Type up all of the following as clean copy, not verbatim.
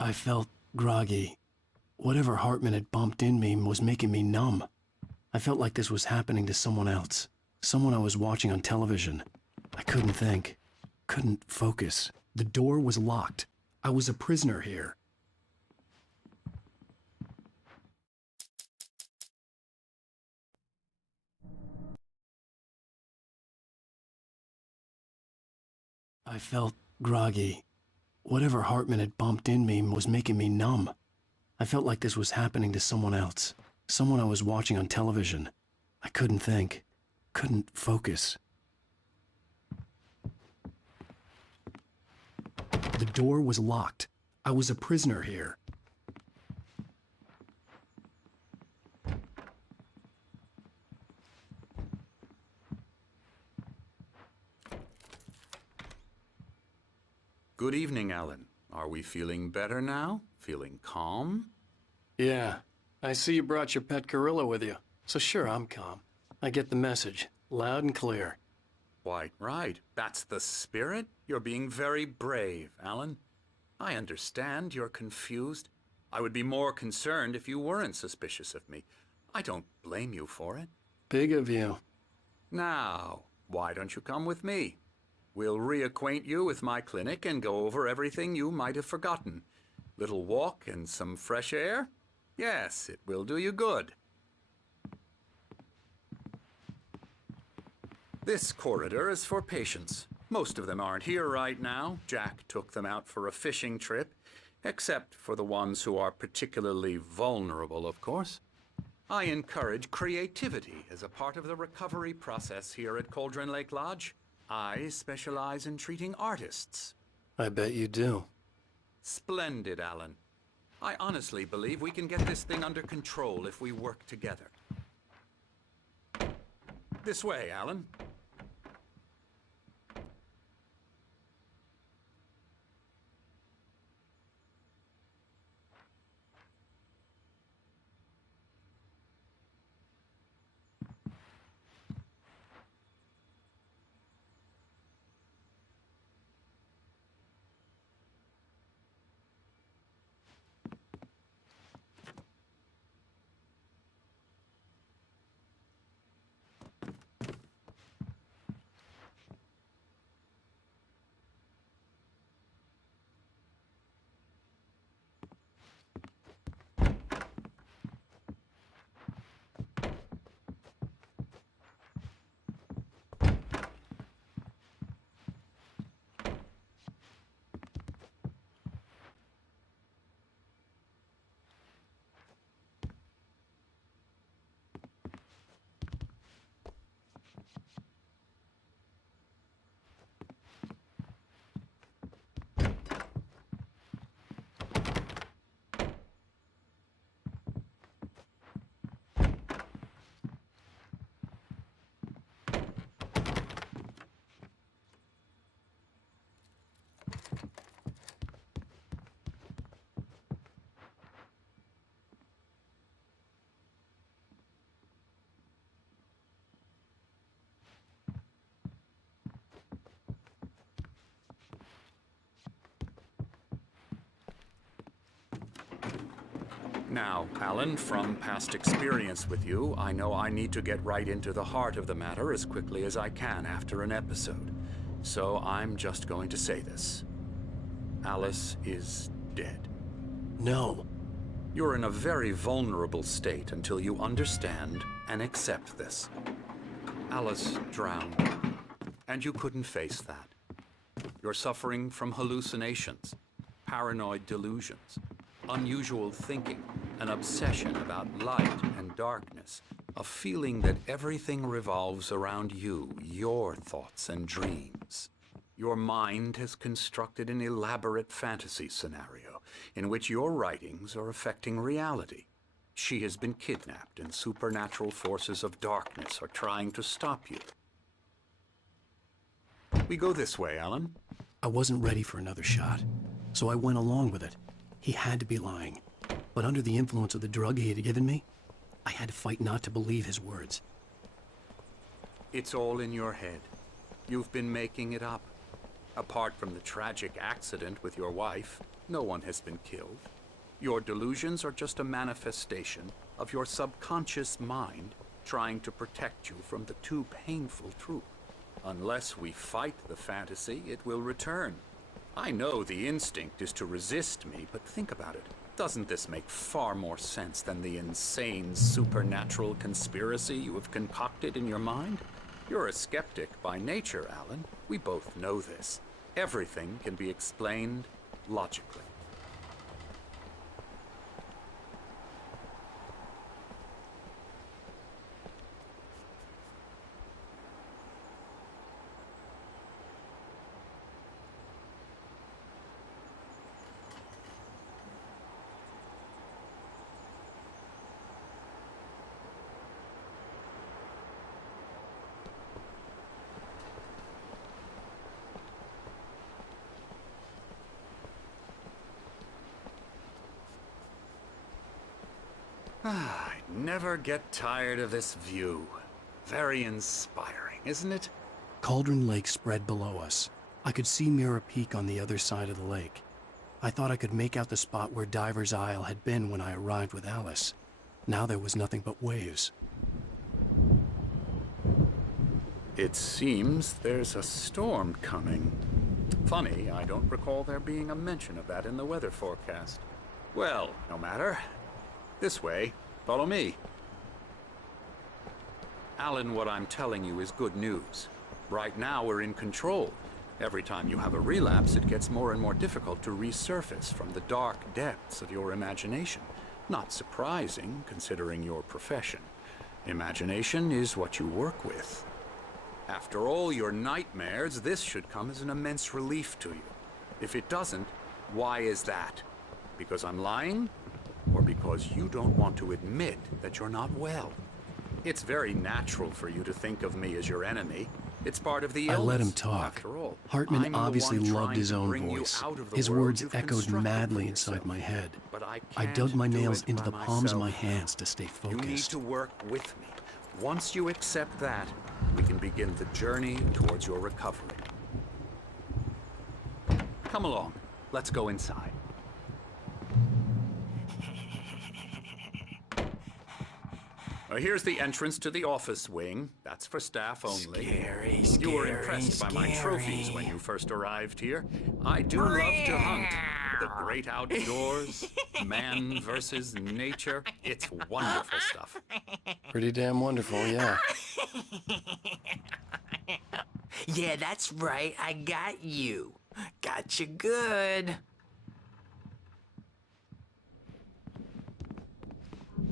I felt groggy. Whatever Hartman had bumped in me was making me numb. I felt like this was happening to someone else. Someone I was watching on television. I couldn't think. Couldn't focus. The door was locked. I was a prisoner here. I felt groggy. Whatever Hartman had bumped in me was making me numb. I felt like this was happening to someone else. Someone I was watching on television. I couldn't think. Couldn't focus. The door was locked. I was a prisoner here. Good evening, Alan. Are we feeling better now? Feeling calm? Yeah. I see you brought your pet gorilla with you. So sure, I'm calm. I get the message. Loud and clear. Quite right. That's the spirit. You're being very brave, Alan. I understand you're confused. I would be more concerned if you weren't suspicious of me. I don't blame you for it. Big of you. Now, why don't you come with me? We'll reacquaint you with my clinic and go over everything you might have forgotten. Little walk and some fresh air? Yes, it will do you good. This corridor is for patients. Most of them aren't here right now. Jack took them out for a fishing trip, except for the ones who are particularly vulnerable, of course. I encourage creativity as a part of the recovery process here at Cauldron Lake Lodge. I specialize in treating artists. I bet you do. Splendid, Alan. I honestly believe we can get this thing under control if we work together. This way, Alan. Now, Alan, from past experience with you, I know I need to get right into the heart of the matter as quickly as I can after an episode. So I'm just going to say this. Alice is dead. No. You're in a very vulnerable state until you understand and accept this. Alice drowned, and you couldn't face that. You're suffering from hallucinations, paranoid delusions, unusual thinking, an obsession about light and darkness, a feeling that everything revolves around you, your thoughts and dreams. Your mind has constructed an elaborate fantasy scenario in which your writings are affecting reality. She has been kidnapped and supernatural forces of darkness are trying to stop you. We go this way, Alan. I wasn't ready for another shot, so I went along with it. He had to be lying. But under the influence of the drug he had given me, I had to fight not to believe his words. It's all in your head. You've been making it up. Apart from the tragic accident with your wife, No one has been killed. Your delusions are just a manifestation of your subconscious mind trying to protect you from the too painful truth. Unless we fight the fantasy, it will return. I know the instinct is to resist me, but think about it. Doesn't this make far more sense than the insane supernatural conspiracy you have concocted in your mind? You're a skeptic by nature, Alan. We both know this. Everything can be explained logically. I never get tired of this view. Very inspiring, isn't it? Cauldron Lake spread below us. I could see Mirror Peak on the other side of the lake. I thought I could make out the spot where Diver's Isle had been when I arrived with Alice. Now there was nothing but waves. It seems there's a storm coming. Funny, I don't recall there being a mention of that in the weather forecast. Well, no matter. This way. Follow me. Alan, what I'm telling you is good news. Right now, we're in control. Every time you have a relapse, it gets more and more difficult to resurface from the dark depths of your imagination. Not surprising, considering your profession. Imagination is what you work with. After all your nightmares, this should come as an immense relief to you. If it doesn't, why is that? Because I'm lying? Or because you don't want to admit that you're not well? It's very natural for you to think of me as your enemy. It's part of the illness. I let him talk. After all, Hartman I'm obviously the one loved trying his to own bring you voice. out of the His world words you've echoed constructed madly for inside yourself. my head. But I I can't dug my do nails it into by the palms of my myself. hands to stay You need focused. to work with me. Once you accept that, we can begin the journey towards your recovery. Come along. Let's go inside. Here's the entrance to the office wing. That's for staff only. Scary, You were impressed by my trophies when you first arrived here. I do love to hunt. The great outdoors, man versus nature. It's wonderful stuff. Pretty damn wonderful, yeah. Yeah, that's right. I got you. Got you good.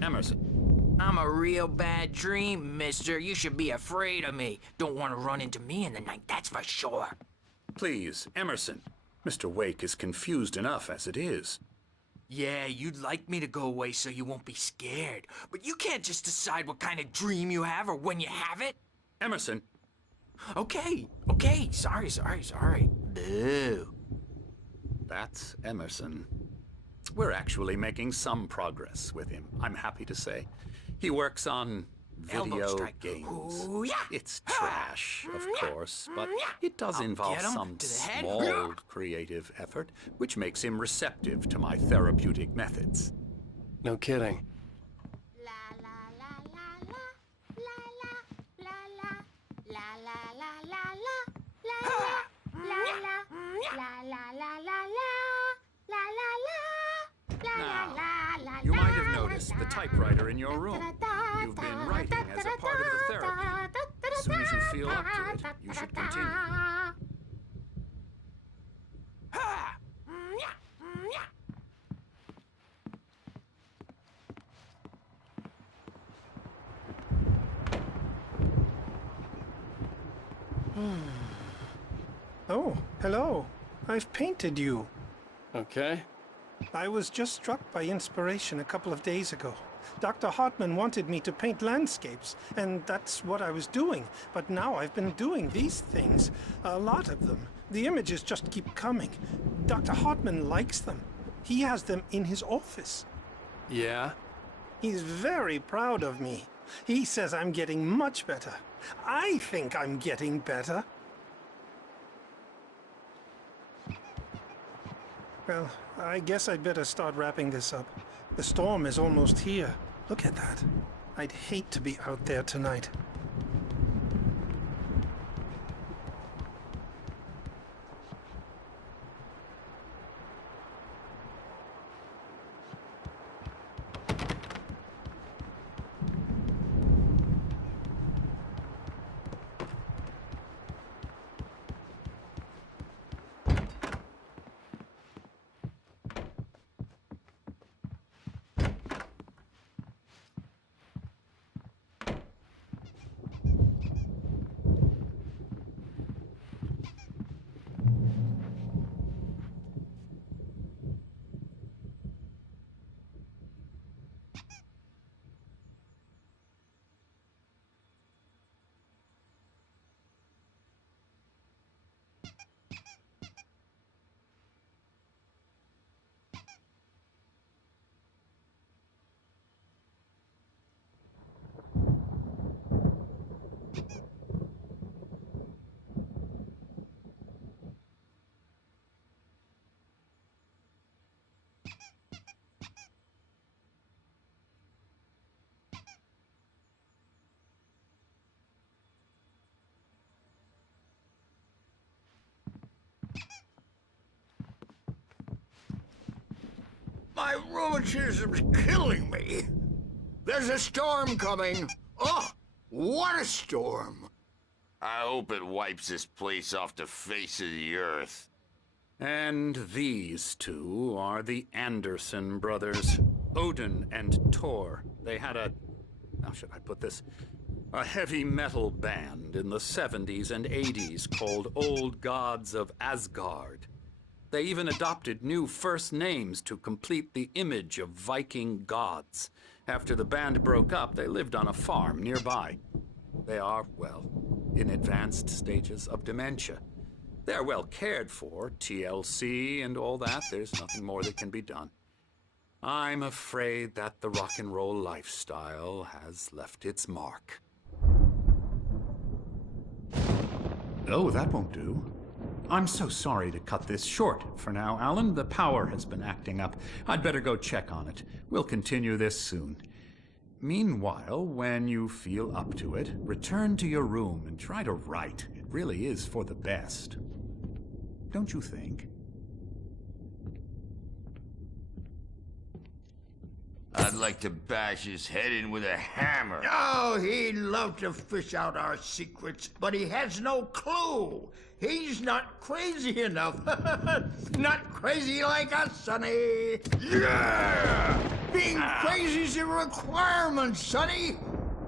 Emerson. I'm a real bad dream, mister. You should be afraid of me. Don't want to run into me in the night, that's for sure. Please, Emerson. Mr. Wake is confused enough as it is. Yeah, you'd like me to go away so you won't be scared. But you can't just decide what kind of dream you have or when you have it. Emerson. Okay. Sorry. Boo. That's Emerson. We're actually making some progress with him, I'm happy to say. He works on Elbow video strike. games. Ooh, yeah. It's trash, of course, but it does I'll involve get him some to the head. small creative effort, which makes him receptive to my therapeutic methods. No kidding. Now, you might have noticed the typewriter in your room. You've been writing as a part of the therapy. As soon as you feel up to it, you should continue. Oh, hello. I've painted you. Okay. I was just struck by inspiration a couple of days ago. Dr. Hartman wanted me to paint landscapes, and that's what I was doing. But now I've been doing these things, a lot of them. The images just keep coming. Dr. Hartman likes them. He has them in his office. Yeah? He's very proud of me. He says I'm getting much better. I think I'm getting better. Well, I guess I'd better start wrapping this up. The storm is almost here. Look at that. I'd hate to be out there tonight. My rheumatism's killing me. There's a storm coming. Oh, what a storm. I hope it wipes this place off the face of the earth. And these two are the Anderson brothers, Odin and Thor. They had how should I put this? A heavy metal band in the 70s and 80s called Old Gods of Asgard. They even adopted new first names to complete the image of Viking gods. After the band broke up, they lived on a farm nearby. They are, well, in advanced stages of dementia. They're well cared for, TLC and all that. There's nothing more that can be done. I'm afraid that the rock and roll lifestyle has left its mark. Oh, that won't do. I'm so sorry to cut this short for now, Alan. The power has been acting up. I'd better go check on it. We'll continue this soon. Meanwhile, when you feel up to it, return to your room and try to write. It really is for the best. Don't you think? I'd like to bash his head in with a hammer. Oh, he'd love to fish out our secrets, but he has no clue. He's not crazy enough. Not crazy like us, Sonny. Yeah! Being crazy's a requirement, Sonny.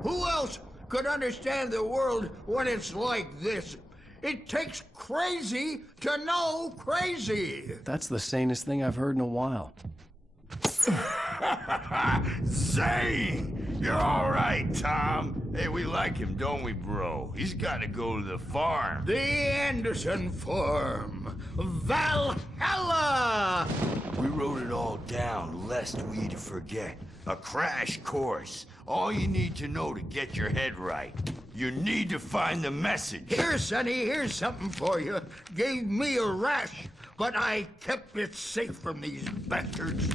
Who else could understand the world when it's like this? It takes crazy to know crazy. That's the sanest thing I've heard in a while. Zane! You're all right, Tom. Hey, we like him, don't we, bro? He's got to go to the farm. The Anderson Farm. Valhalla! We wrote it all down, lest we forget. A crash course. All you need to know to get your head right. You need to find the message. Here, Sonny, here's something for you. Gave me a rash, but I kept it safe from these bastards.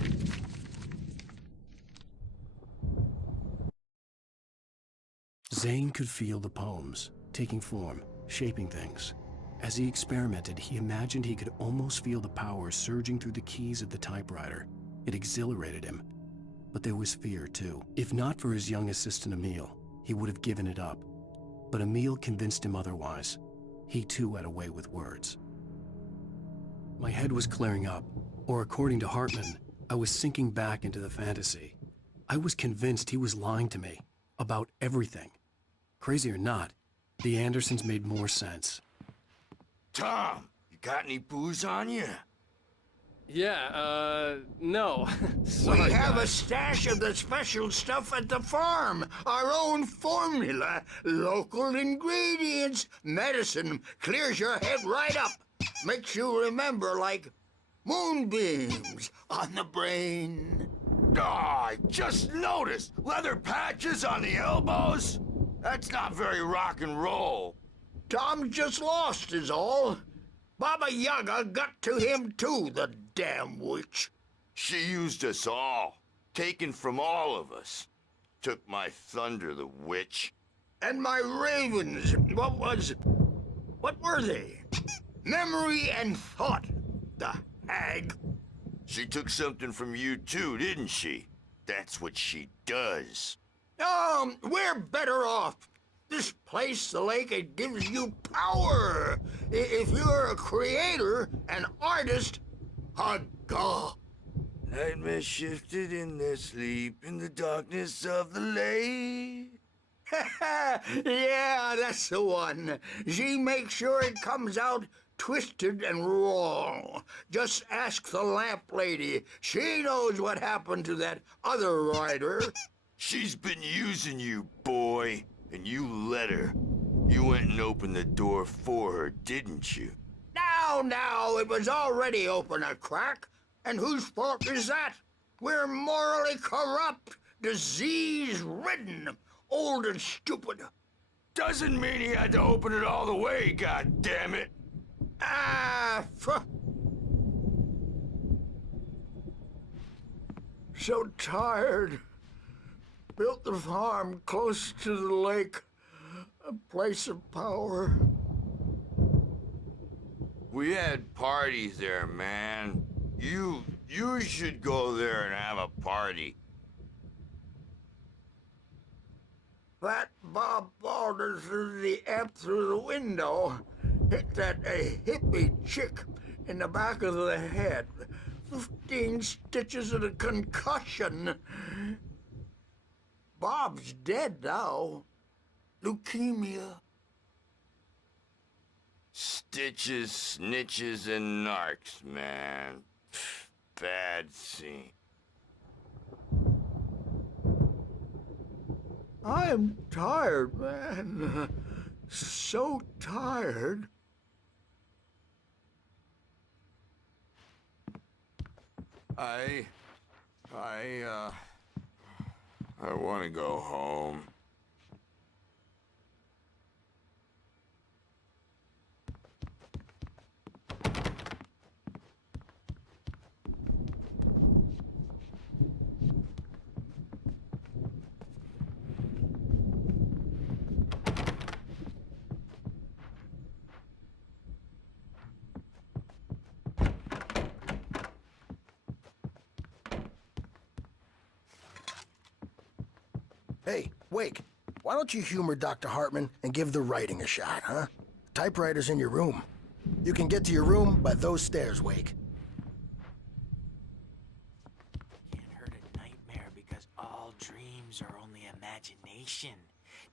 Zane could feel the poems, taking form, shaping things. As he experimented, he imagined he could almost feel the power surging through the keys of the typewriter. It exhilarated him. But there was fear, too. If not for his young assistant Emil, he would have given it up. But Emil convinced him otherwise. He too had a way with words. My head was clearing up, or according to Hartman, I was sinking back into the fantasy. I was convinced he was lying to me about everything. Crazy or not, the Andersons made more sense. Tom, you got any booze on you? Yeah, no. Sorry, We have a stash of the special stuff at the farm. Our own formula. Local ingredients. Medicine clears your head right up. Makes you remember like moonbeams on the brain. Oh, I just noticed. Leather patches on the elbows? That's not very rock and roll. Tom just lost is all. Baba Yaga got to him too, the damn witch. She used us all, taken from all of us. Took my thunder, the witch. And my ravens, what were they? Memory and thought, the hag. She took something from you too, didn't she? That's what she does. We're better off. This place, the lake, it gives you power. If you're a creator, an artist, a god. Nightmares shifted in their sleep in the darkness of the lake. Yeah, that's the one. She makes sure it comes out twisted and wrong. Just ask the lamp lady. She knows what happened to that other rider. She's been using you, boy, and you let her. You went and opened the door for her, didn't you? Now, it was already open a crack. And whose fault is that? We're morally corrupt, disease-ridden, old and stupid. Doesn't mean he had to open it all the way, goddammit. So tired. Built the farm close to the lake, a place of power. We had parties there, man. You should go there and have a party. That Bob Balder threw the amp through the window, hit that hippie chick in the back of the head. 15 stitches and a concussion. Bob's dead now. Leukemia. Stitches, snitches, and narcs, man. Bad scene. I am tired, man. So tired. I want to go home. Hey, Wake, why don't you humor Dr. Hartman and give the writing a shot, huh? Typewriter's in your room. You can get to your room by those stairs, Wake. Can't hurt a nightmare because all dreams are only imagination.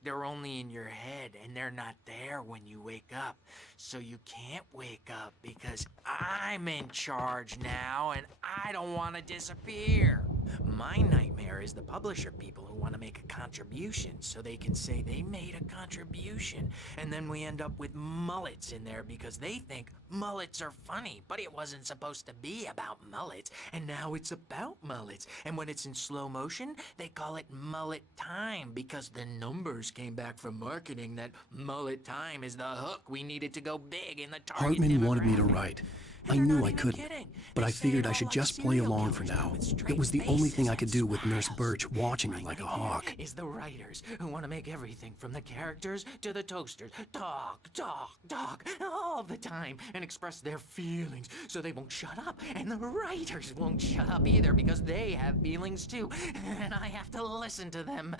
They're only in your head, and they're not there when you wake up. So you can't wake up because I'm in charge now, and I don't want to disappear. My nightmare is the publisher people who want to make a contribution so they can say they made a contribution. And then we end up with mullets in there because they think mullets are funny. But it wasn't supposed to be about mullets, and now it's about mullets. And when it's in slow motion, they call it mullet time because the numbers came back from marketing that mullet time is the hook we needed to go big in the target Hartman wanted me to demographic. write. And I they're knew not I even couldn't, kidding. but They I say figured it I all should like just play serial along for killers now. with straight It was the only thing I faces could do with and Nurse smiles. Birch watching me like a Right hawk. here is the writers who want to make everything from the characters to the toasters talk all the time and express their feelings so they won't shut up. And the writers won't shut up either because they have feelings too. And I have to listen to them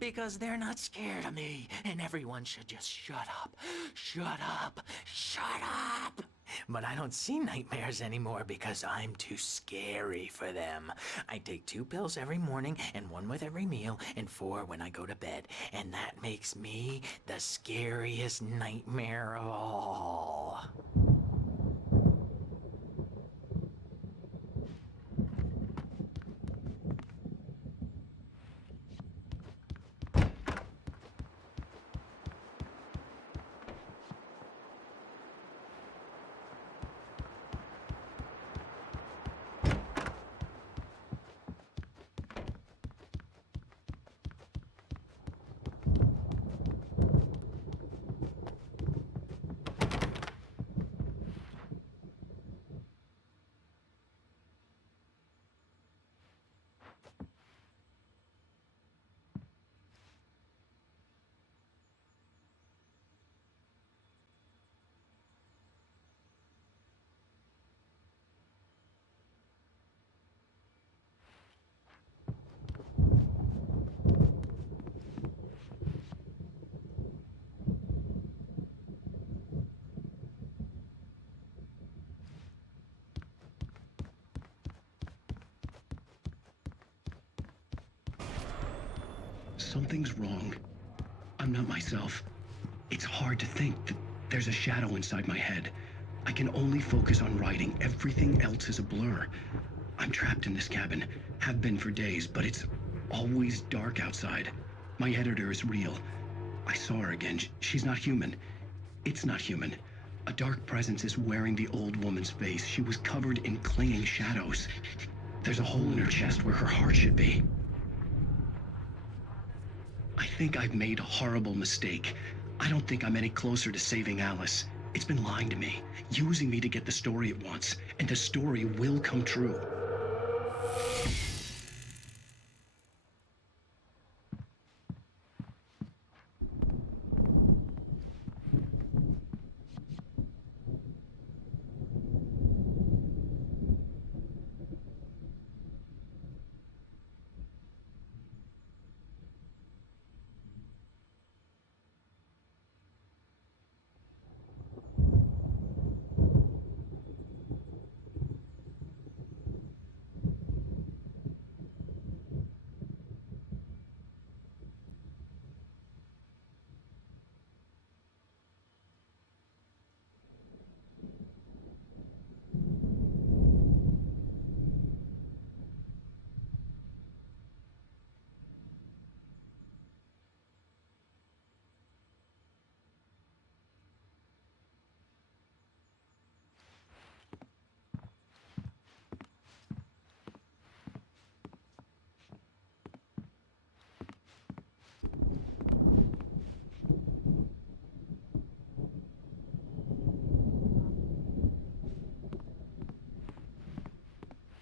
because they're not scared of me. And everyone should just shut up. Shut up. Shut up. But I don't see nightmares anymore because I'm too scary for them. I take 2 pills every morning and 1 with every meal and 4 when I go to bed. And that makes me the scariest nightmare of all. Something's wrong. I'm not myself. It's hard to think that there's a shadow inside my head. I can only focus on writing. Everything else is a blur. I'm trapped in this cabin. Have been for days, but it's always dark outside. My editor is real. I saw her again. She's not human. It's not human. A dark presence is wearing the old woman's face. She was covered in clinging shadows. There's a hole in her chest where her heart should be. I think I've made a horrible mistake. I don't think I'm any closer to saving Alice. It's been lying to me, using me to get the story it wants, and the story will come true.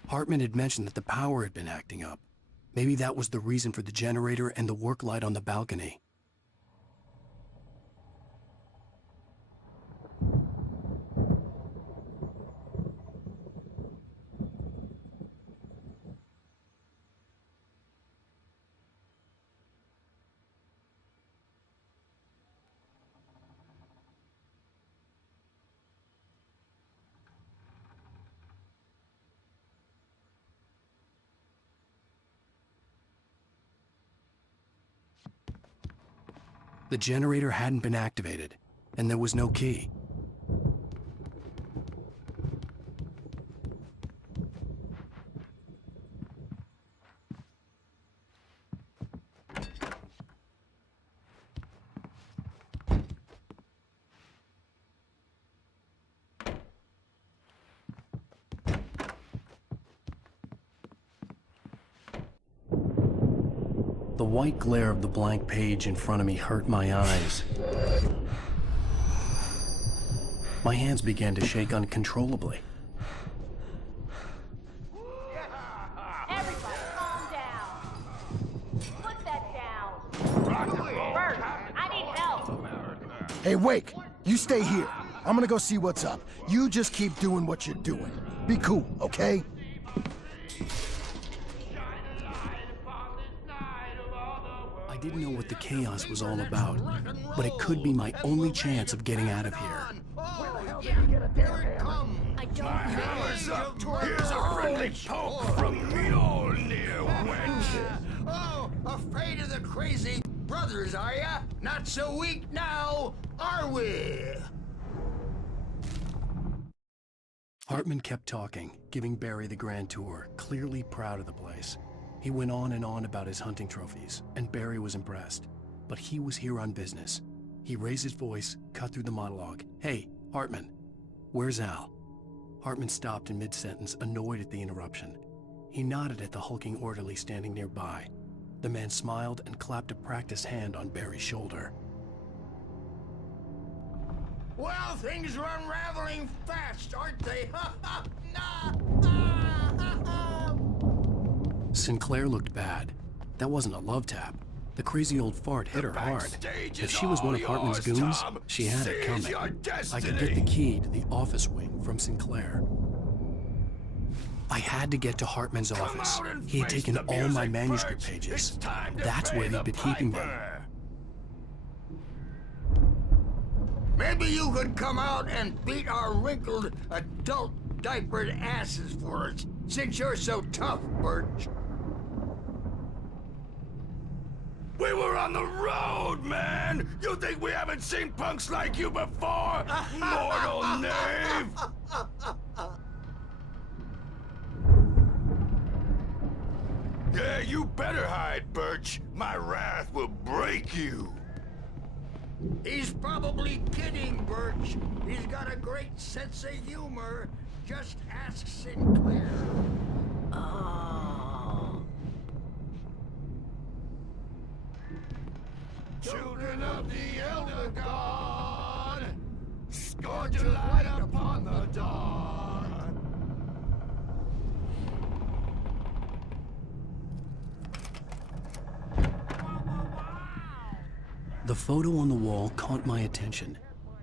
Hartman had mentioned that the power had been acting up. Maybe that was the reason for the generator and the work light on the balcony. The generator hadn't been activated, and there was no key. The white glare of the blank page in front of me hurt my eyes. My hands began to shake uncontrollably. Everybody, calm down. Put that down. Bert, I need help. Hey, Wake, you stay here. I'm gonna go see what's up. You just keep doing what you're doing. Be cool, okay? I didn't know what the chaos was all about, but it could be my only chance of getting out of here. Here it comes. I don't know. Here's a friendly poke from me old near wench. Oh, afraid of the crazy brothers, are ya? Not so weak now, are we? Hartman kept talking, giving Barry the grand tour, clearly proud of the place. He went on and on about his hunting trophies, and Barry was impressed. But he was here on business. He raised his voice, cut through the monologue. Hey, Hartman, where's Al? Hartman stopped in mid-sentence, annoyed at the interruption. He nodded at the hulking orderly standing nearby. The man smiled and clapped a practiced hand on Barry's shoulder. Well, things are unraveling fast, aren't they? Sinclair looked bad. That wasn't a love tap. The crazy old fart hit her hard. If she was one of Hartman's goons, she had it coming. I could get the key to the office wing from Sinclair. I had to get to Hartman's office. He had taken all my manuscript pages. That's where he'd been keeping them. Maybe you could come out and beat our wrinkled, adult diapered asses for us, since you're so tough, Birch. We were on the road, man! You think we haven't seen punks like you before? Mortal knave! Yeah, you better hide, Birch. My wrath will break you. He's probably kidding, Birch. He's got a great sense of humor. Just ask Sinclair. Oh. Children of the Elder God, scourge a light upon the dawn. The photo on the wall caught my attention.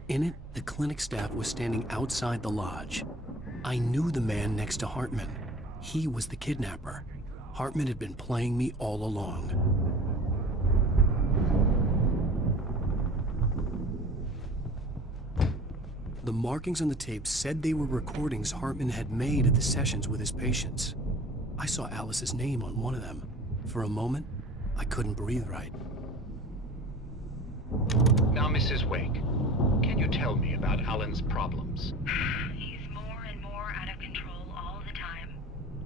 In it, the clinic staff was standing outside the lodge. I knew the man next to Hartman. He was the kidnapper. Hartman had been playing me all along. The markings on the tape said they were recordings Hartman had made at the sessions with his patients. I saw Alice's name on one of them. For a moment, I couldn't breathe right. Now, Mrs. Wake, can you tell me about Alan's problems? He's more and more out of control all the time.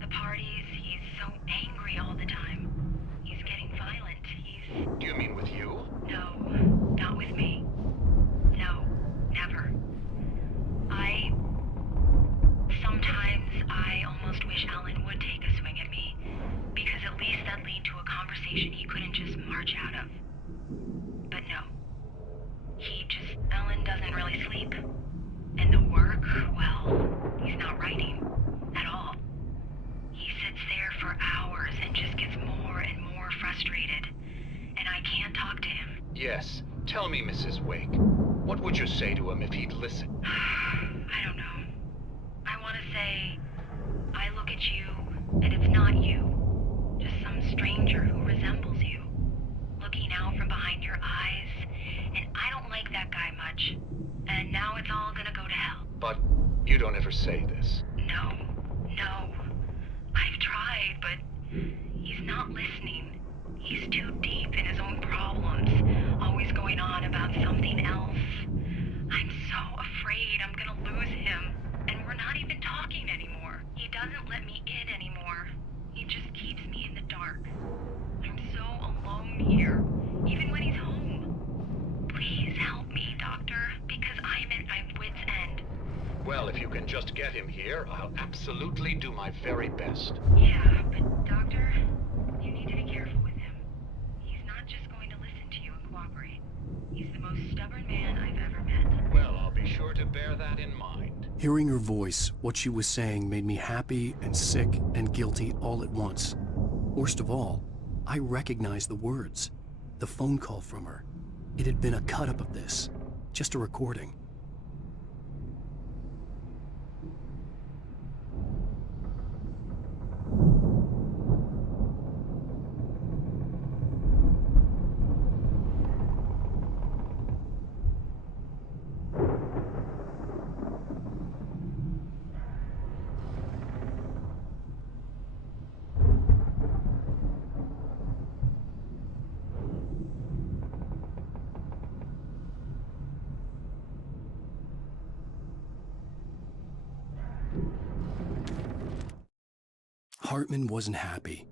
The parties, he's so angry all the time. He's getting violent. Do you mean with you? No, not with me. No, never. Sometimes I almost wish Alan would take a swing at me, because at least that'd lead to a conversation he couldn't just march out of. But no. Alan doesn't really sleep. And the work, well, he's not writing at all. He sits there for hours and just gets more and more frustrated. And I can't talk to him. Yes. Tell me, Mrs. Wake, what would you say to him if he'd listen? I don't know. I want to say, I look at you, and it's not you. Just some stranger who resembles you. Looking out from behind your eyes, and I don't like that guy much. And now it's all gonna go to hell. But you don't ever say this. No. I've tried, but he's not listening. He's too deep in his own problems, always going on about something else. I'm so afraid I'm gonna lose him, and we're not even talking anymore. He doesn't let me in anymore. He just keeps me in the dark. I'm so alone here, even when he's home. Please help me, Doctor, because I'm at my wit's end. Well, if you can just get him here, I'll absolutely do my very best. Yeah, but Doctor, you need to be careful with him. He's not just going to listen to you and cooperate. He's the most stubborn man I've ever met. Well, I'll be sure to bear that in mind. Hearing her voice, what she was saying made me happy and sick and guilty all at once. Worst of all, I recognized the words. The phone call from her. It had been a cut-up of this. Just a recording. Hartman wasn't happy.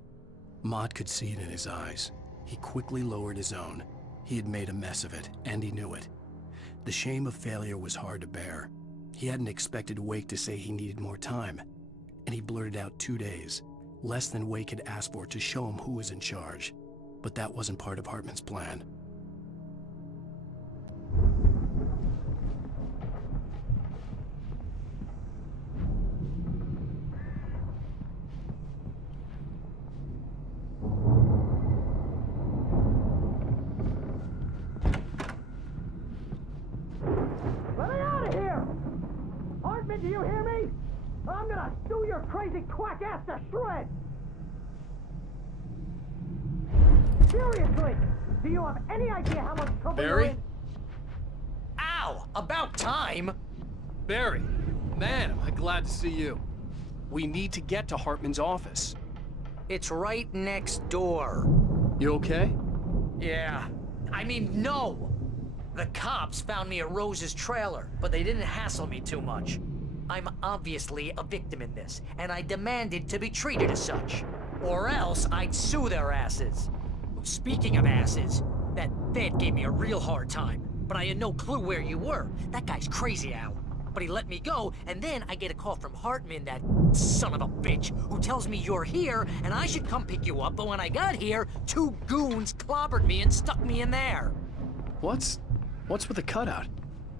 Mott could see it in his eyes. He quickly lowered his own. He had made a mess of it, and he knew it. The shame of failure was hard to bear. He hadn't expected Wake to say he needed more time, and he blurted out 2 days, less than Wake had asked for to show him who was in charge. But that wasn't part of Hartman's plan. Let me out of here! Hartman, do you hear me? I'm gonna sue your crazy quack ass to shreds! Seriously, do you have any idea how much trouble you're Barry? in? Ow! About time! Barry, man, am I glad to see you. We need to get to Hartman's office. It's right next door. You okay? Yeah. I mean, no! The cops found me at Rose's trailer, but they didn't hassle me too much. I'm obviously a victim in this, and I demanded to be treated as such. Or else I'd sue their asses. Speaking of asses, that Fed gave me a real hard time, but I had no clue where you were. That guy's crazy, Al. But he let me go, and then I get a call from Hartman, that son of a bitch, who tells me you're here, and I should come pick you up, but when I got here, 2 goons clobbered me and stuck me in there. What's with the cutout?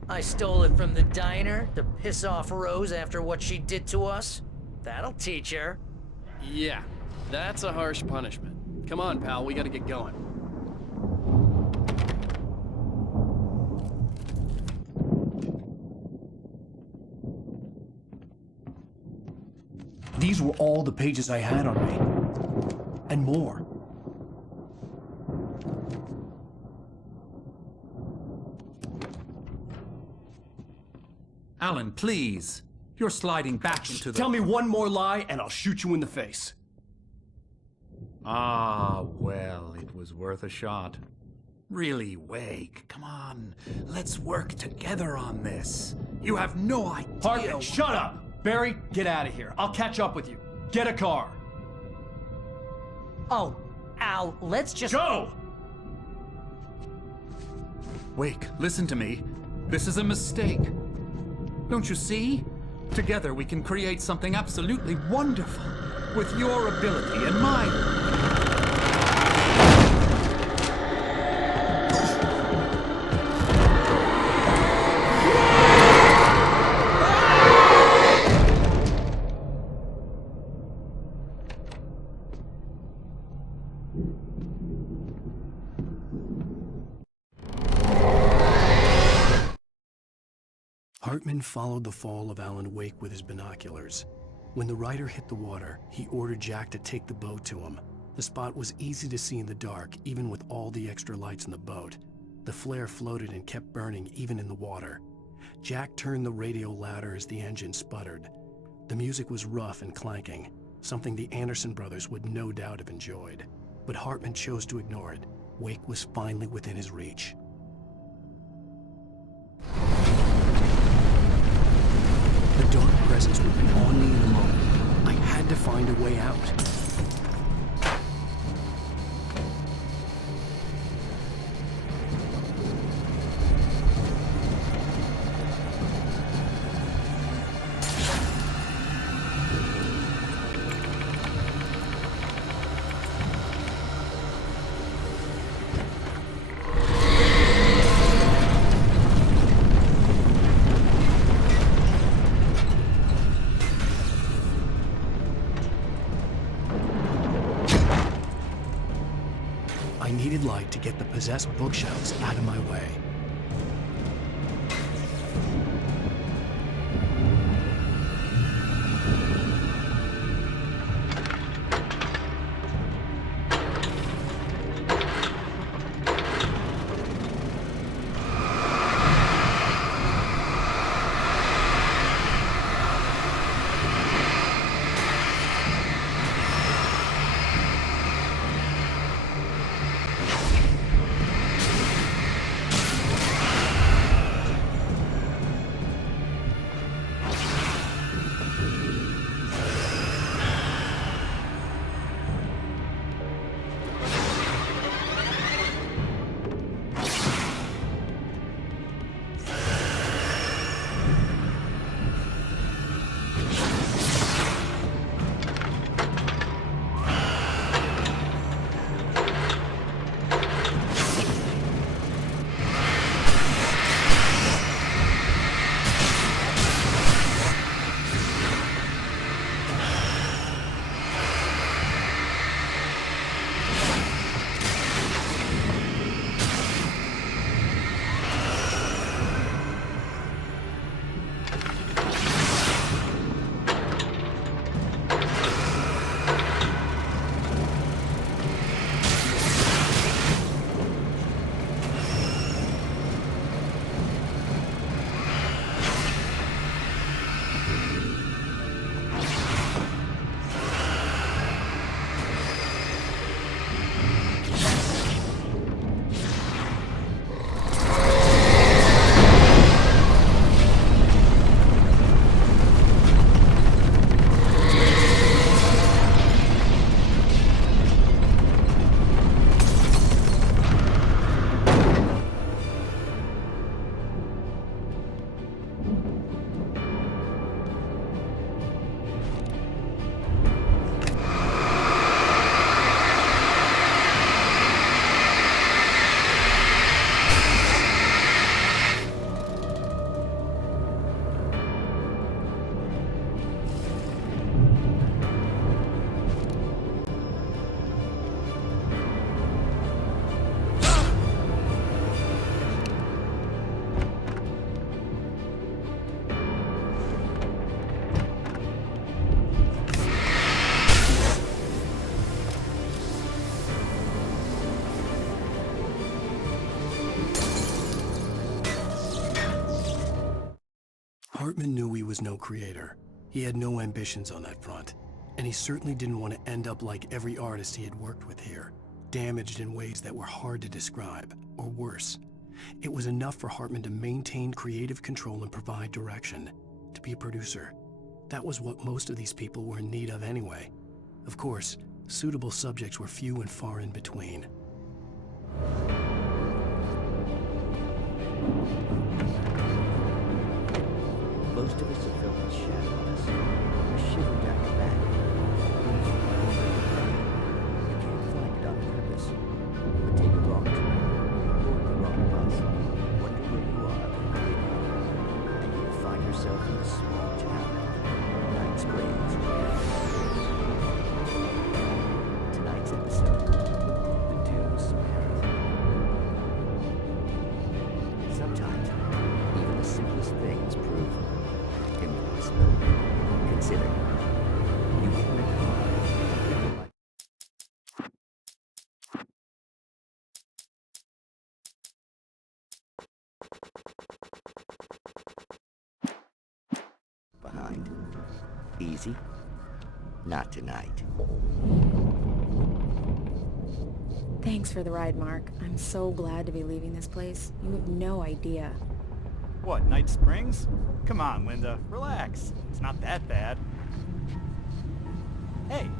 I stole it from the diner to piss off Rose after what she did to us. That'll teach her. Yeah, that's a harsh punishment. Come on, pal, we gotta get going. These were all the pages I had on me. And more. Alan, please. You're sliding back into the... Tell me one more lie and I'll shoot you in the face. Ah, well, it was worth a shot. Really, Wake, come on. Let's work together on this. You have no idea... Hartman, shut up! Barry, get out of here. I'll catch up with you. Get a car. Oh, Al, let's just... Go! Wake, listen to me. This is a mistake. Don't you see? Together we can create something absolutely wonderful. With your ability and mine. Hartman followed the fall of Alan Wake with his binoculars. When the rider hit the water, he ordered Jack to take the boat to him. The spot was easy to see in the dark, even with all the extra lights in the boat. The flare floated and kept burning even in the water. Jack turned the radio louder as the engine sputtered. The music was rough and clanking, something the Anderson brothers would no doubt have enjoyed. But Hartman chose to ignore it. Wake was finally within his reach. The dark presence would be on me in a moment. I had to find a way out. I needed light to get the possessed bookshelves out of my way. was no creator. He had no ambitions on that front. And he certainly didn't want to end up like every artist he had worked with here, damaged in ways that were hard to describe, or worse. It was enough for Hartman to maintain creative control and provide direction, to be a producer. That was what most of these people were in need of anyway. Of course, suitable subjects were few and far in between. Most of us have felt the shadow on us, a shiver down your back. You can't find it on purpose, but take a wrong turn, board the wrong bus, wonder where you are, and you'll find yourself in the small town of Night Springs. Tonight's episode, The Doom Sparrow. Sometimes, even the simplest things prove impossible. Consider, you get in the car and hit the light. Behind. Easy? Not tonight. Thanks for the ride, Mark. I'm so glad to be leaving this place. You have no idea. What, Night Springs? Come on, Linda. Relax. It's not that bad. Hey,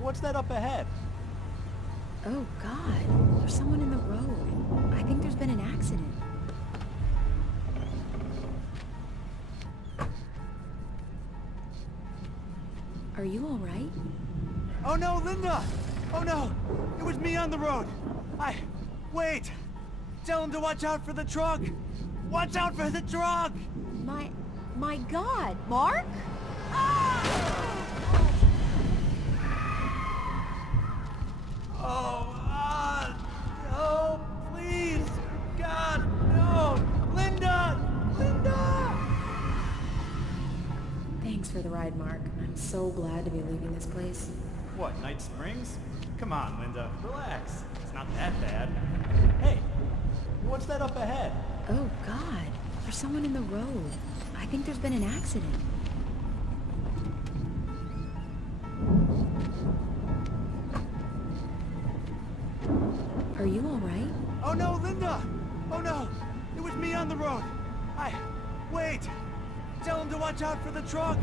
what's that up ahead? Oh, God. There's someone in the road. I think there's been an accident. Are you all right? Oh no, Linda! Oh no! It was me on the road! Wait! Tell him to watch out for the truck! Watch out for the truck! My God, Mark? No, please! God, no! Linda! Linda! Thanks for the ride, Mark. I'm so glad to be leaving this place. What, Night Springs? Come on, Linda. Relax. It's not that bad. Hey, what's that up ahead? Oh, God. There's someone in the road. I think there's been an accident. Are you all right? Oh no, Linda! Oh no! It was me on the road! Wait! Tell him to watch out for the truck!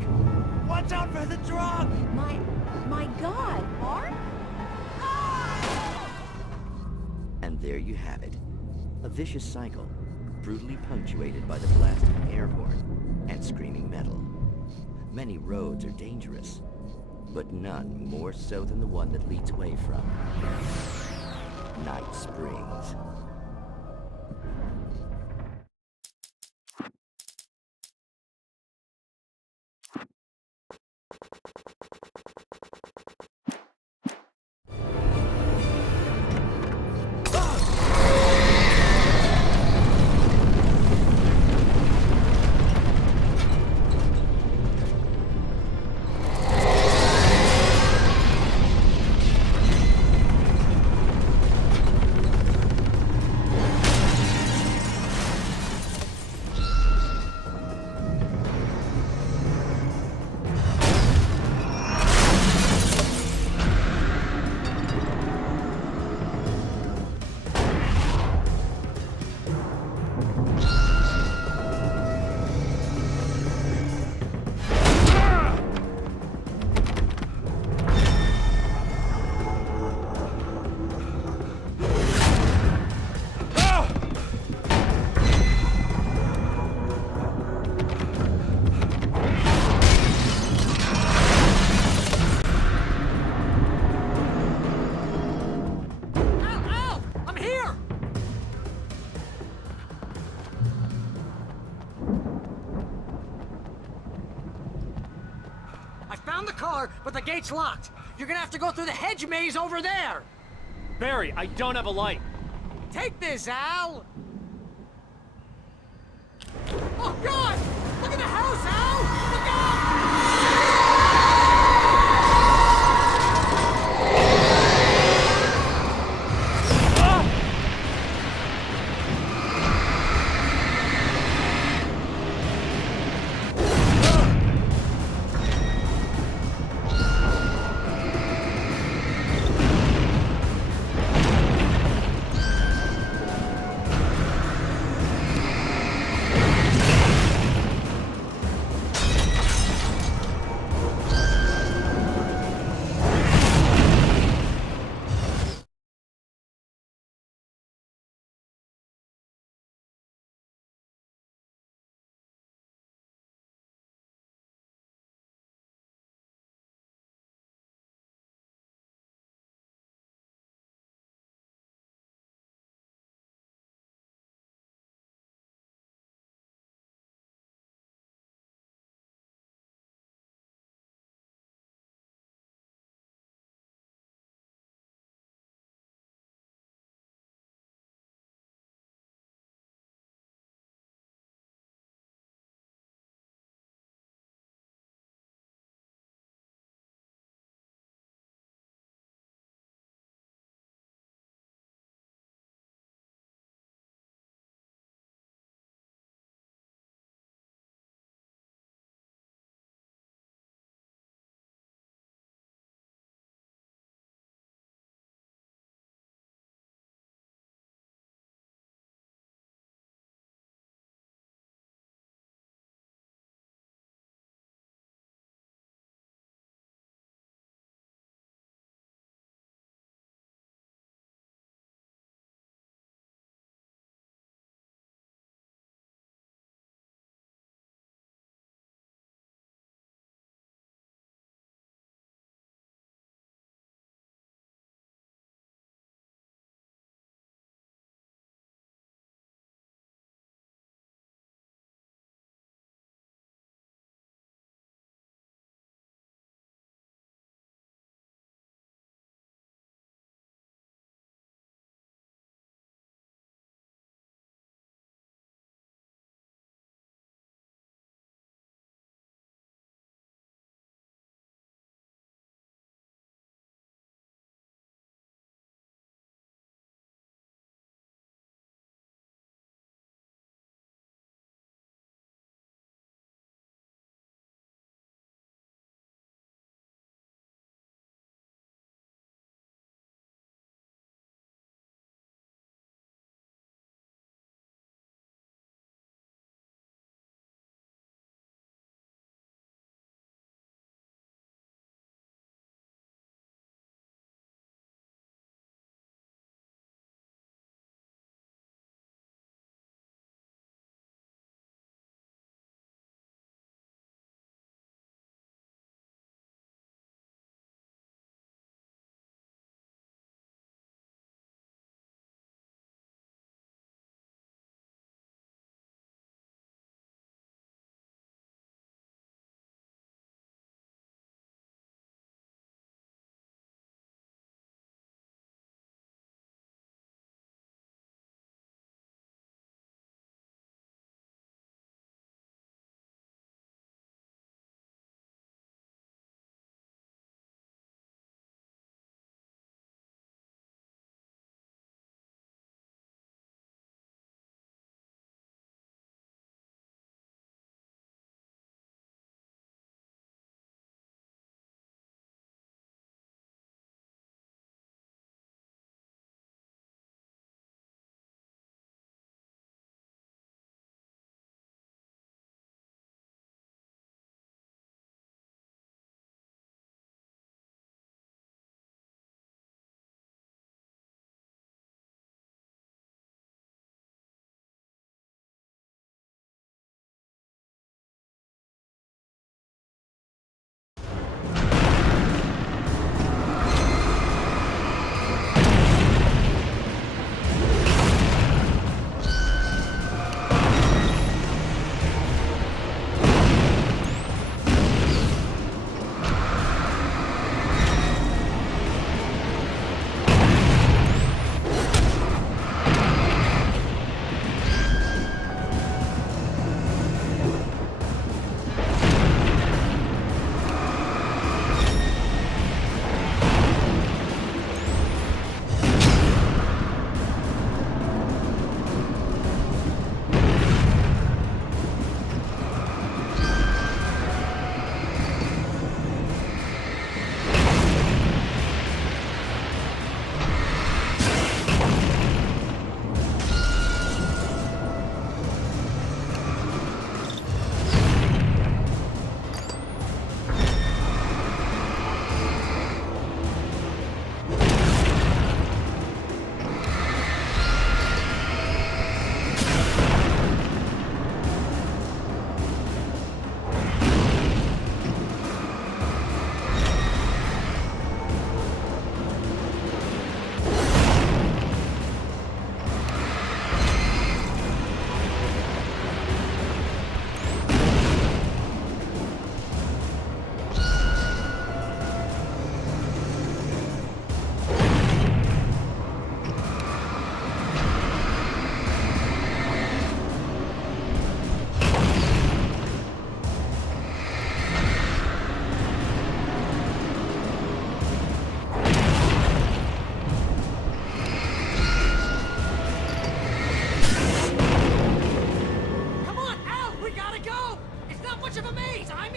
Watch out for the truck! My God, Mark? And there you have it. A vicious cycle, brutally punctuated by the blast of an air horn and screaming metal. Many roads are dangerous, but none more so than the one that leads away from Night Springs. But the gate's locked. You're gonna have to go through the hedge maze over there. Barry, I don't have a light. Take this, Al. Oh, God! Look at the house, Al! Look out!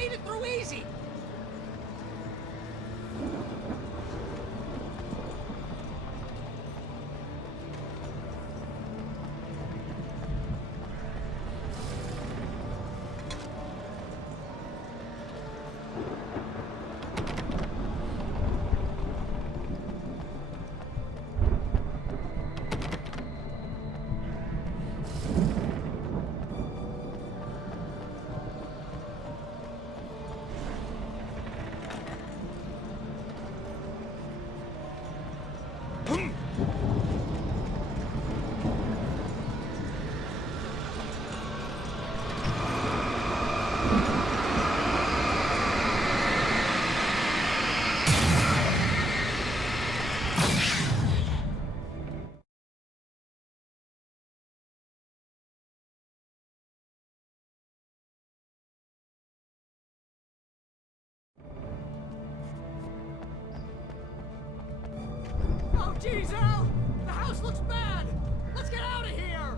made it through easy. Oh, jeez, Al! The house looks bad! Let's get out of here!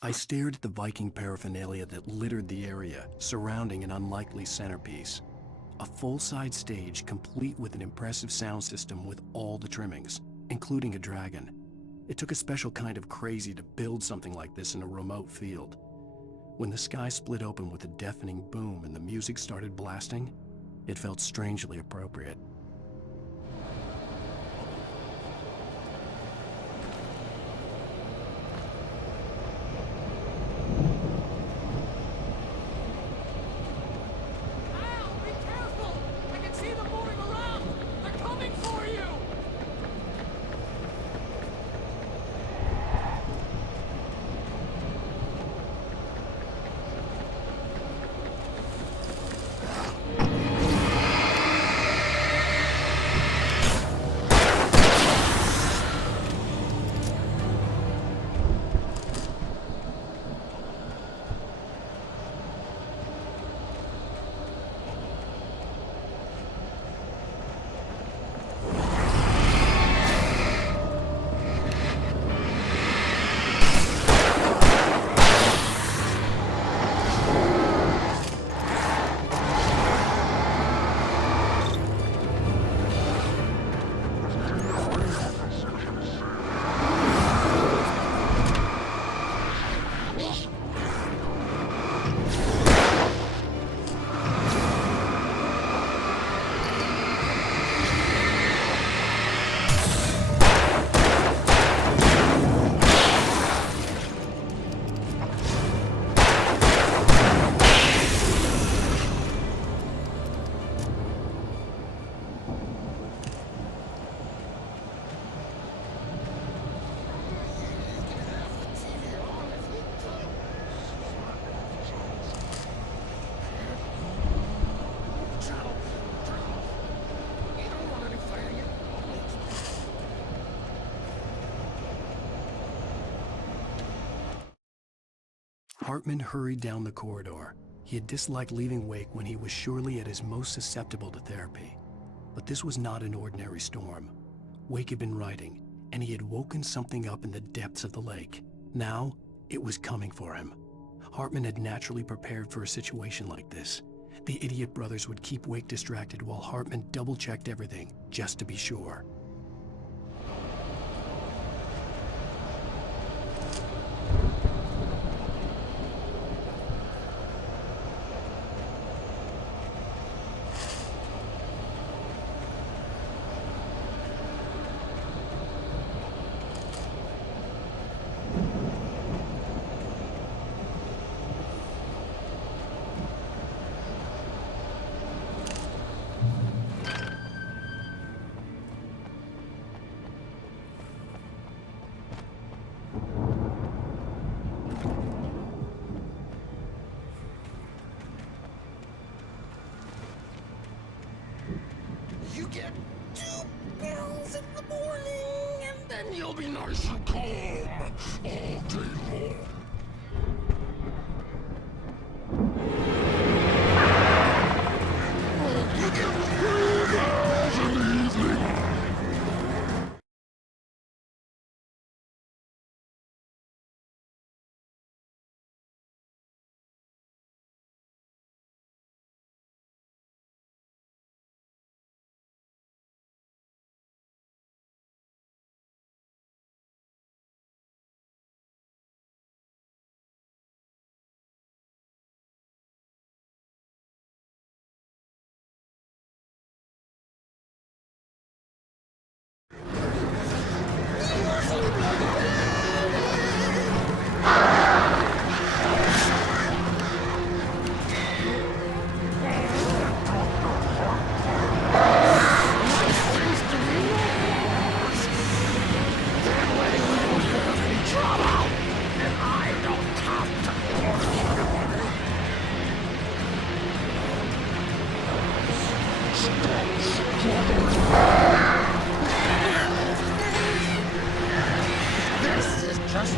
I stared at the Viking paraphernalia that littered the area, surrounding an unlikely centerpiece. A full-size stage complete with an impressive sound system with all the trimmings, including a dragon. It took a special kind of crazy to build something like this in a remote field. When the sky split open with a deafening boom and the music started blasting, it felt strangely appropriate. Hartman hurried down the corridor. He had disliked leaving Wake when he was surely at his most susceptible to therapy. But this was not an ordinary storm. Wake had been writing, and he had woken something up in the depths of the lake. Now, it was coming for him. Hartman had naturally prepared for a situation like this. The idiot brothers would keep Wake distracted while Hartman double-checked everything, just to be sure. You get 2 pills in the morning, and then you'll be nice and calm all day long. You get 3 pills in the evening. This is just...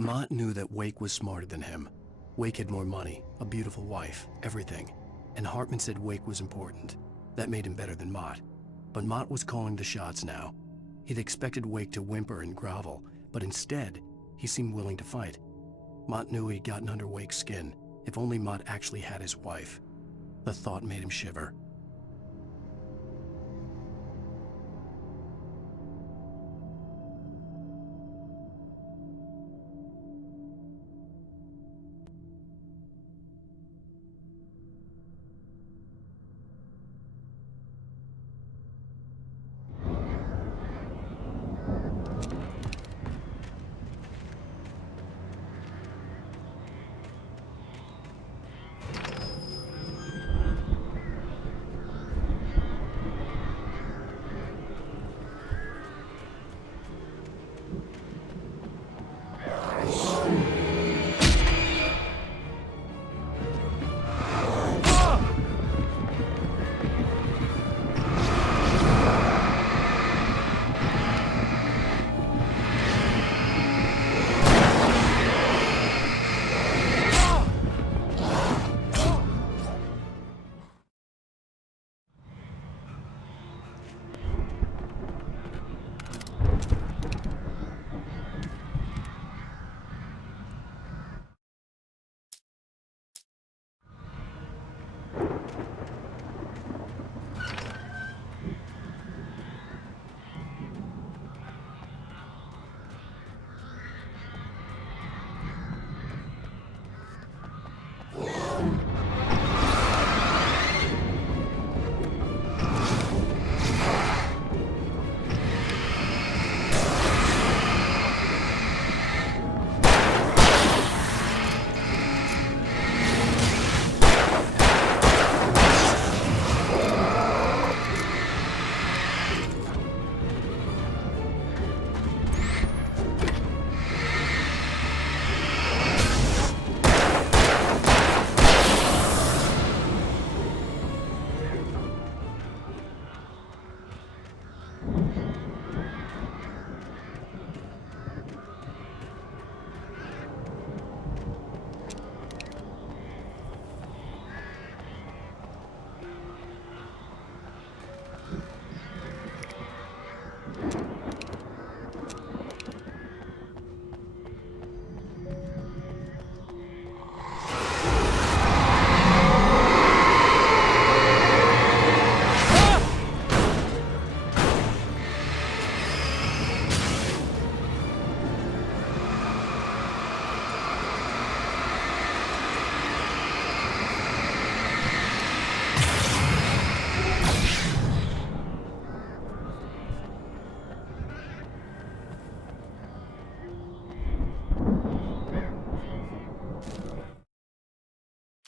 Mott knew that Wake was smarter than him. Wake had more money, a beautiful wife, everything. And Hartman said Wake was important. That made him better than Mott. But Mott was calling the shots now. He'd expected Wake to whimper and grovel, but instead, he seemed willing to fight. Mott knew he'd gotten under Wake's skin. If only Mott actually had his wife. The thought made him shiver.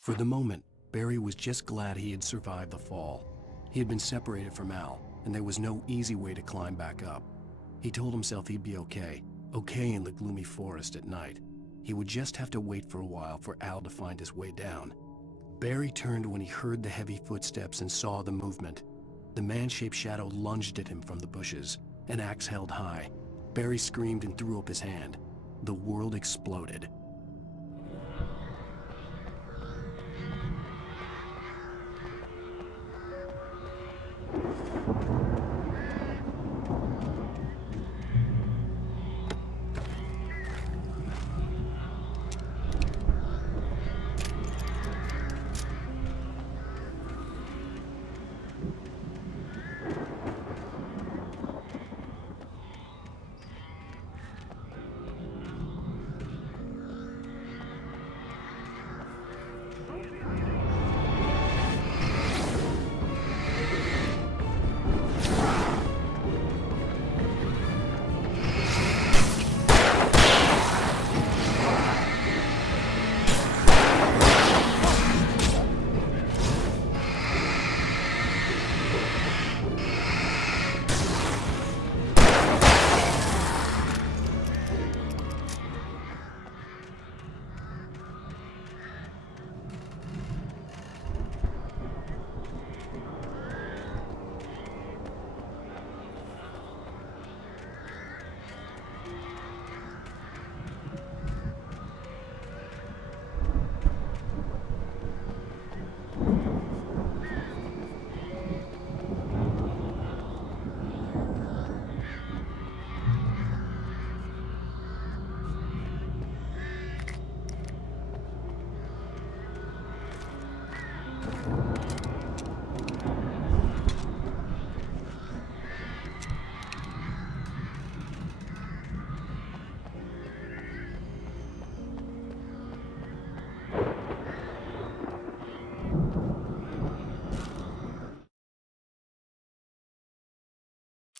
For the moment, Barry was just glad he had survived the fall. He had been separated from Al, and there was no easy way to climb back up. He told himself he'd be okay in the gloomy forest at night. He would just have to wait for a while for Al to find his way down. Barry turned when he heard the heavy footsteps and saw the movement. The man-shaped shadow lunged at him from the bushes, an axe held high. Barry screamed and threw up his hand. The world exploded.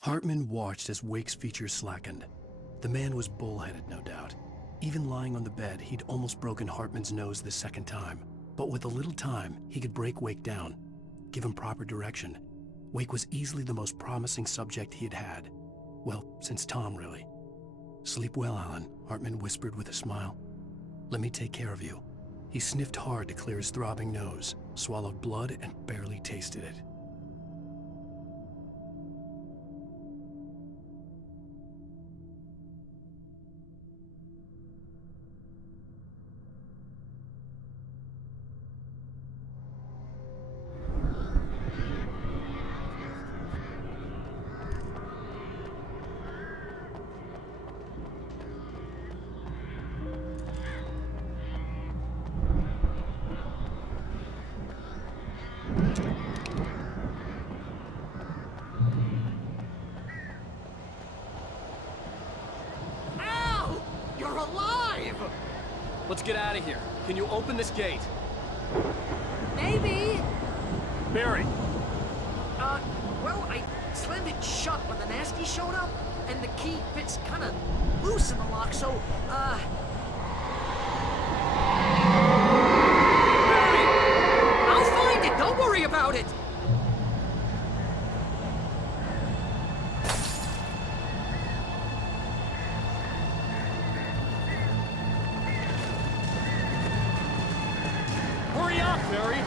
Hartman watched as Wake's features slackened. The man was bullheaded, no doubt. Even lying on the bed, he'd almost broken Hartman's nose the second time. But with a little time, he could break Wake down, give him proper direction. Wake was easily the most promising subject he had had. Well, since Tom, really. "Sleep well, Alan," Hartman whispered with a smile. "Let me take care of you." He sniffed hard to clear his throbbing nose, swallowed blood, and barely tasted it. Al! You're alive! Let's get out of here. Can you open this gate? Maybe. Barry! Well, I slammed it shut when the nasty showed up, and the key fits kind of loose in the lock, so, Barry! I'll find it! Don't worry about it! Hurry up, Barry!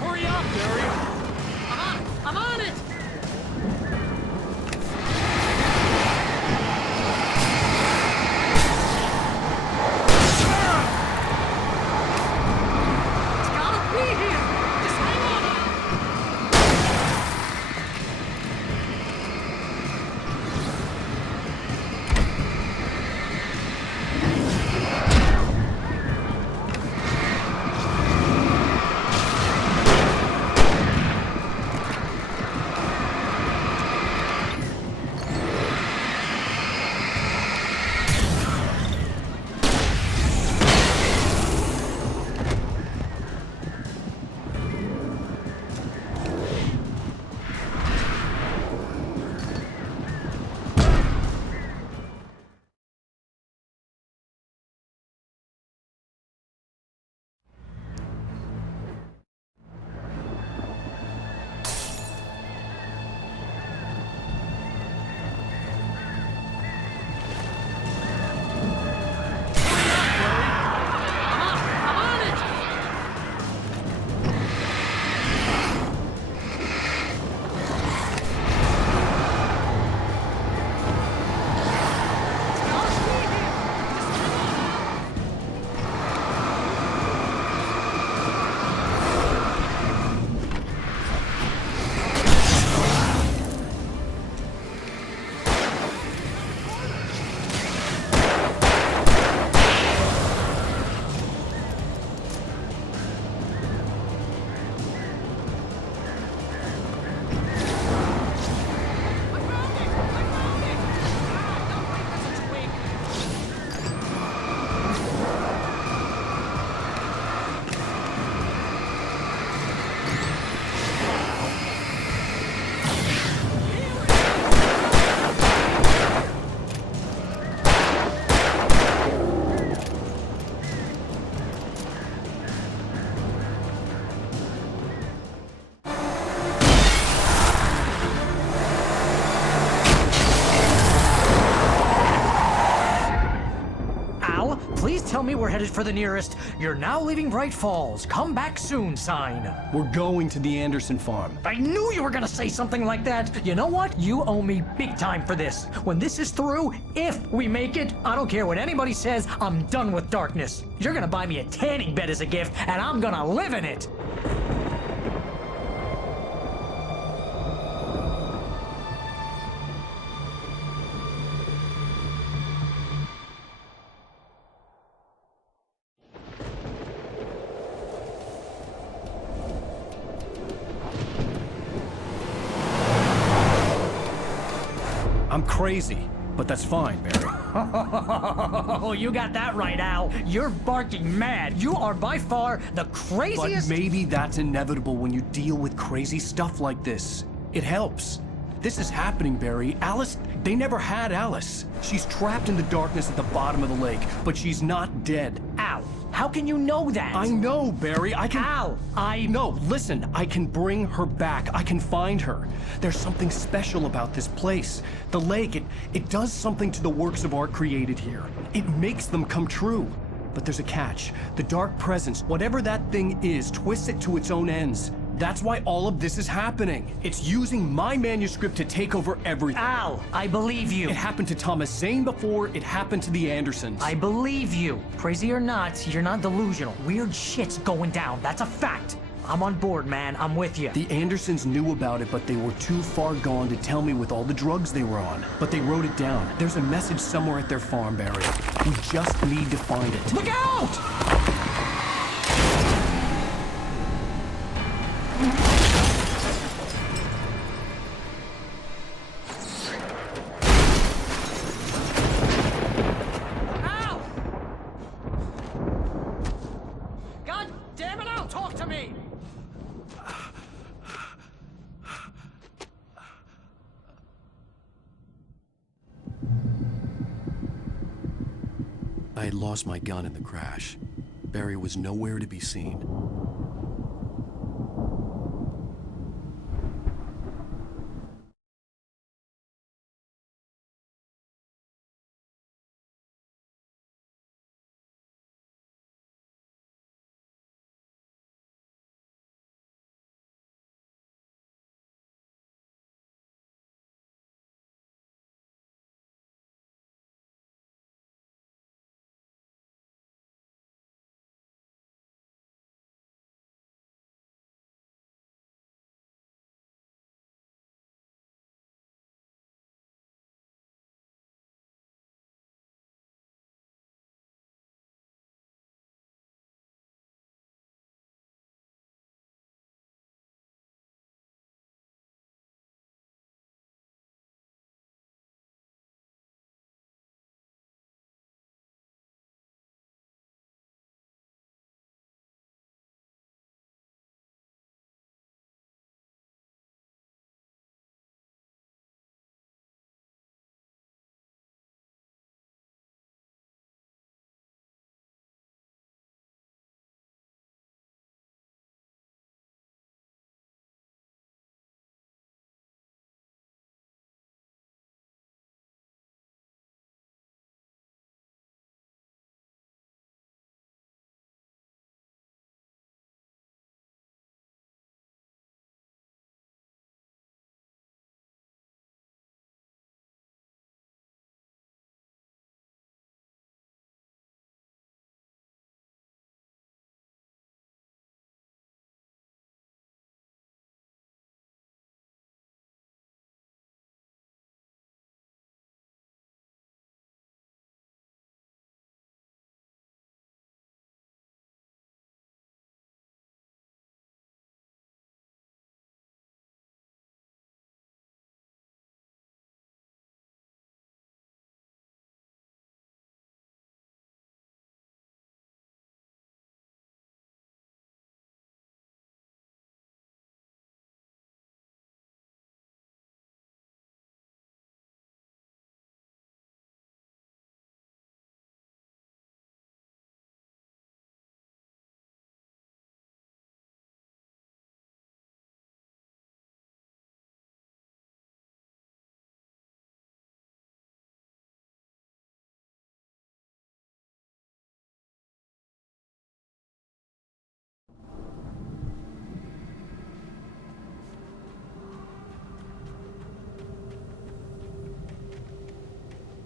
Hurry up, Barry! I'm on it! It's gotta be here! Just hang on, Al! I'm on it! Al, please tell me we're headed for the nearest "You're now leaving Bright Falls. Come back soon" sign. We're going to the Anderson farm. I knew you were gonna say something like that. You know what? You owe me big time for this. When this is through, if we make it, I don't care what anybody says, I'm done with darkness. You're gonna buy me a tanning bed as a gift, and I'm gonna live in it. I'm crazy, but that's fine, Barry. Oh, you got that right, Al. You're barking mad. You are by far the craziest... But maybe that's inevitable when you deal with crazy stuff like this. It helps. This is happening, Barry. Alice, they never had Alice. She's trapped in the darkness at the bottom of the lake, but she's not dead. Al, how can you know that? I know, Barry. I can... Al, No, listen. I can bring her back. I can find her. There's something special about this place. The lake, it does something to the works of art created here. It makes them come true. But there's a catch. The dark presence, whatever that thing is, twists it to its own ends. That's why all of this is happening. It's using my manuscript to take over everything. Al, I believe you. It happened to Thomas Zane before, it happened to the Andersons. I believe you. Crazy or not, you're not delusional. Weird shit's going down. That's a fact. I'm on board, man. I'm with you. The Andersons knew about it, but they were too far gone to tell me with all the drugs they were on. But they wrote it down. There's a message somewhere at their farm, Barry. We just need to find it. Look out! I had lost my gun in the crash. Barry was nowhere to be seen.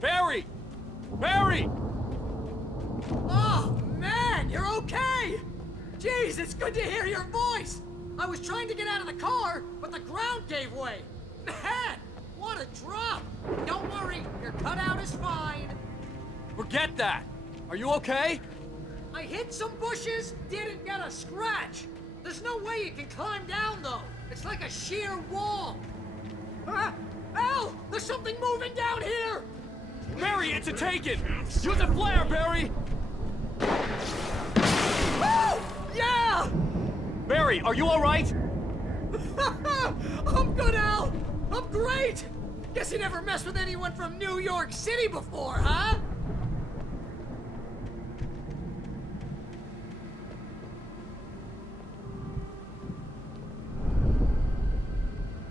Barry! Barry! Oh, man, you're okay! Jeez, it's good to hear your voice! I was trying to get out of the car, but the ground gave way. Man, what a drop! Don't worry, your cutout is fine. Forget that! Are you okay? I hit some bushes, didn't get a scratch. There's no way you can climb down, though. It's like a sheer wall. Ah, Al! There's something moving down here! Barry, it's a taken! Use a flare, Barry! Oh! Yeah! Barry, are you alright? I'm good, Al! I'm great! Guess you never messed with anyone from New York City before, huh?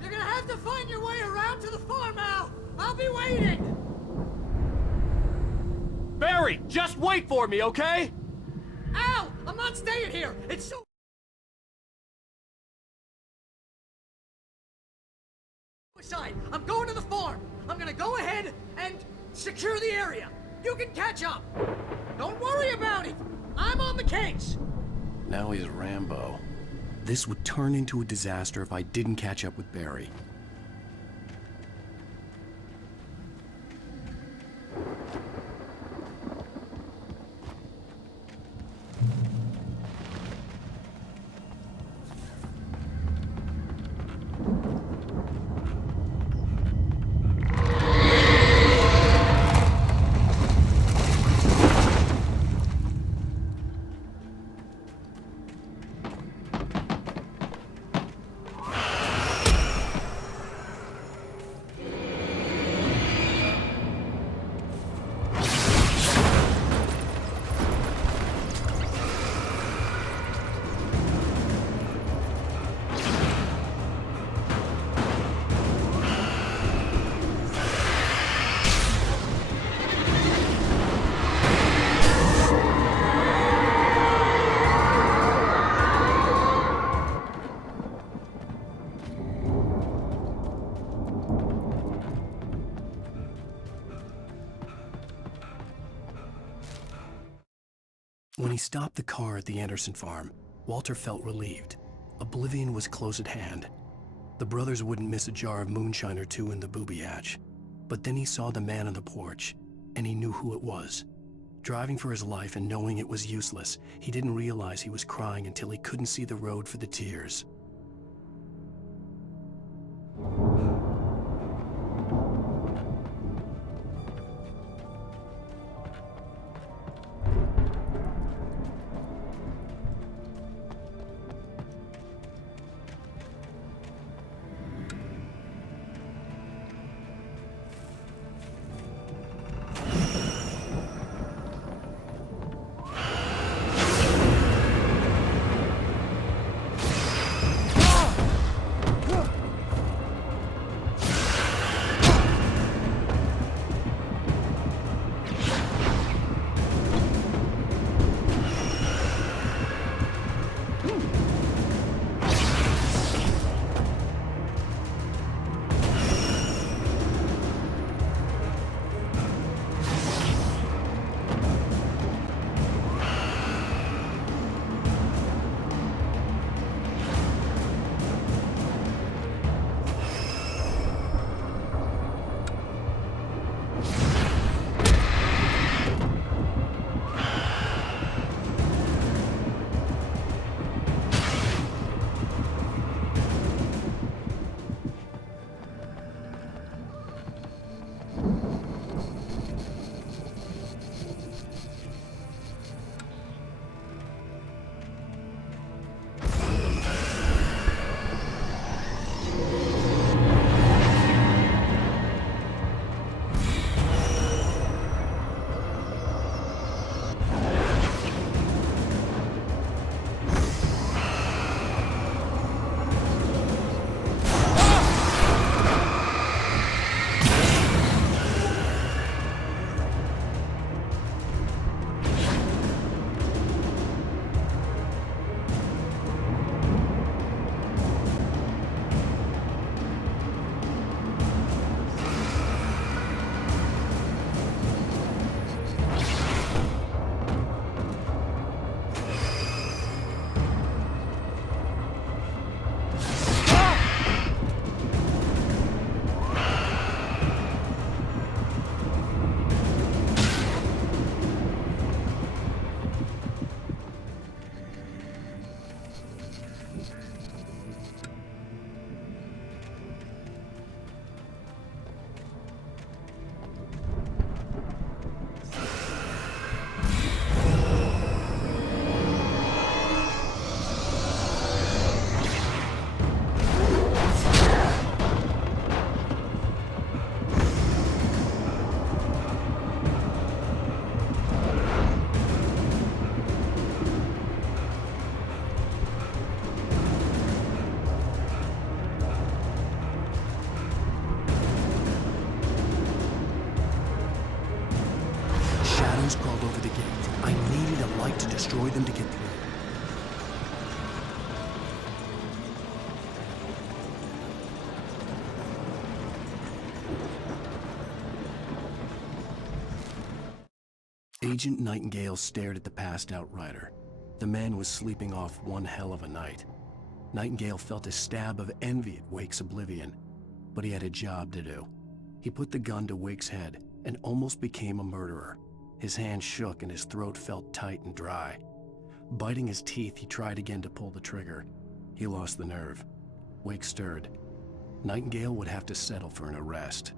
You're gonna have to find your way around to the farm, Al! I'll be waiting! Barry, just wait for me, okay? Al! I'm not staying here! It's so... I'm going to the farm. I'm gonna go ahead and secure the area. You can catch up. Don't worry about it. I'm on the case. Now he's Rambo. This would turn into a disaster if I didn't catch up with Barry. When he stopped the car at the Anderson farm, Walter felt relieved. Oblivion was close at hand. The brothers wouldn't miss a jar of moonshine or two in the booby hatch. But then he saw the man on the porch, and he knew who it was. Driving for his life and knowing it was useless, he didn't realize he was crying until he couldn't see the road for the tears. Agent Nightingale stared at the passed-out rider. The man was sleeping off one hell of a night. Nightingale felt a stab of envy at Wake's oblivion, but he had a job to do. He put the gun to Wake's head and almost became a murderer. His hand shook and his throat felt tight and dry. Biting his teeth, he tried again to pull the trigger. He lost the nerve. Wake stirred. Nightingale would have to settle for an arrest.